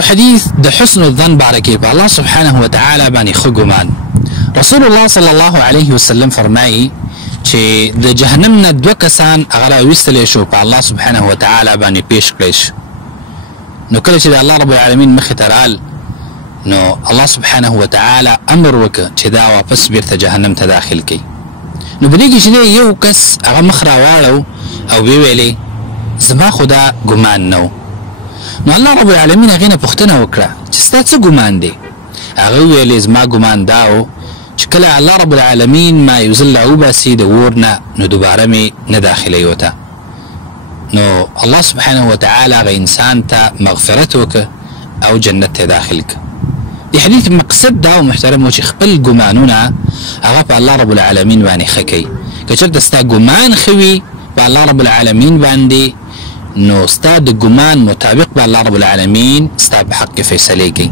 یو حدیث د حسن الظن باره کې په الله سبحانه وتعالى باندې ښه ګمان. رسول الله صلی الله علیه وسلم فرمایي چې د جهنم نه دوه کسان هغه راویستلی شو په الله سبحانه وتعالى باندې پیش کړی شو. نو کله چې د الله رب العالمین مخې ته رال نو الله سبحانه وتعالى امر وکړ چې دا واپس بیرته جهنم ته داخل کړي. نو په دې کې چې یو کس هغه مخ راواړو او ویې ویلې زما خو دا ګمان نه و. نو الله رب العالمین هغې نه پوښتنه وکړه چې ستا څه ګمان دی؟ هغه وویلې زما ګمان دا و چې کله الله رب العالمین ما یو ځل راوباسي د اور نه نو دوباره مې نه داخلوي ورته. نو الله سبحانه وتعالى هغه انسان ته مغفرت وکړه او جنت ته داخل کړه. د حدیث مقصد دا و محترم و چې خپل ګمانونه هغه په الله رب العالمین باندې ښه کوي. که چېرته ستا ګمان ښه وي په الله رب العالمین باندې نو ستا د ګمان مطابق به الله رب العالمین ستا په حق کې فیصلې کوي.